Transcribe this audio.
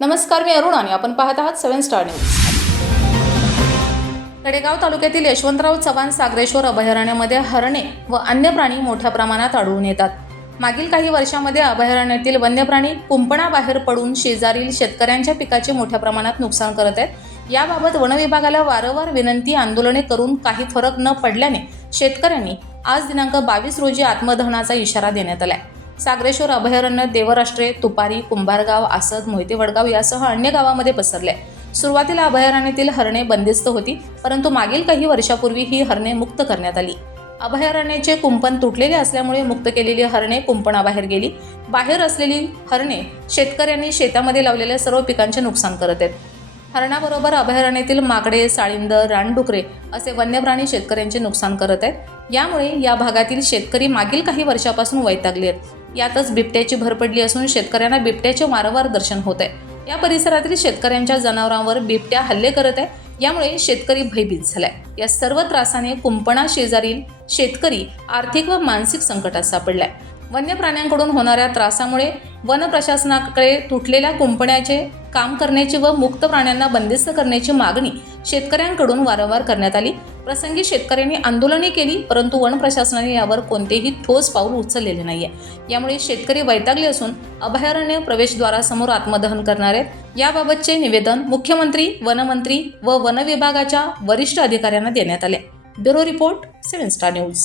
नमस्कार मी अरुण आणि आपण पाहत आहात सेव्हन स्टार न्यूज. तडेगाव तालुक्यातील यशवंतराव चव्हाण सागरेश्वर अभयारण्यामध्ये हरणे व अन्य प्राणी मोठ्या प्रमाणात आढळून येतात. मागील काही वर्षांमध्ये अभयारण्यातील वन्य प्राणी कुंपणाबाहेर पडून शेजारील शेतकऱ्यांच्या पिकाचे मोठ्या प्रमाणात नुकसान करत आहेत. याबाबत वनविभागाला वारंवार विनंती आंदोलने करून काही फरक न पडल्याने शेतकऱ्यांनी आज दिनांक बावीस रोजी आत्मदहनाचा इशारा देण्यात आला आहे सागरेश्वर अभयारण्य देवराष्ट्रे तुपारी कुंभारगाव आसद मोहिते वडगाव यासह अन्य गावामध्ये पसरले. सुरुवातीला अभयारण्यातील हरणे बंदिस्त होती परंतु मागील काही वर्षापूर्वी ही हरणे मुक्त करण्यात आली. अभयारण्याचे कुंपण तुटलेले असल्यामुळे मुक्त केलेली हरणे कुंपणाबाहेर गेली. बाहेर असलेली हरणे शेतकऱ्यांनी शेतामध्ये लावलेल्या सर्व पिकांचे नुकसान करत आहेत. हरणाबरोबर अभयारण्यातील माकडे साळिंद रानडुकरे असे वन्यप्राणी शेतकऱ्यांचे नुकसान करत आहेत. यामुळे या भागातील शेतकरी मागील काही वर्षापासून वैतागले आहेत. यातच बिबट्याची भर पडली असून शेतकऱ्यांना बिबट्याचे वारंवार दर्शन होत आहे. या परिसरातील शेतकऱ्यांच्या जनावरांवर बिबट्या हल्ले करत आहे यामुळे शेतकरी भयभीत झालाय. या सर्व त्रासाने कुंपणा शेजारील शेतकरी आर्थिक व मानसिक संकटात सापडलाय. वन्य प्राण्यांकडून होणाऱ्या त्रासामुळे वन प्रशासनाकडे तुटलेल्या कुंपण्याचे काम करण्याची व मुक्त प्राण्यांना बंदिस्त करण्याची मागणी शेतकऱ्यांकडून वारंवार करण्यात आली. प्रसंगी शेतकऱ्यांनी आंदोलने केली परंतु वन प्रशासनाने यावर कोणतेही ठोस पाऊल उचललेले नाही आहे यामुळे शेतकरी वैतागले असून अभयारण्य प्रवेशद्वारासमोर आत्मदहन करणार आहेत याबाबतचे निवेदन मुख्यमंत्री वनमंत्री व वन विभागाच्या वरिष्ठ अधिकाऱ्यांना देण्यात आले. Bureau report seven star news.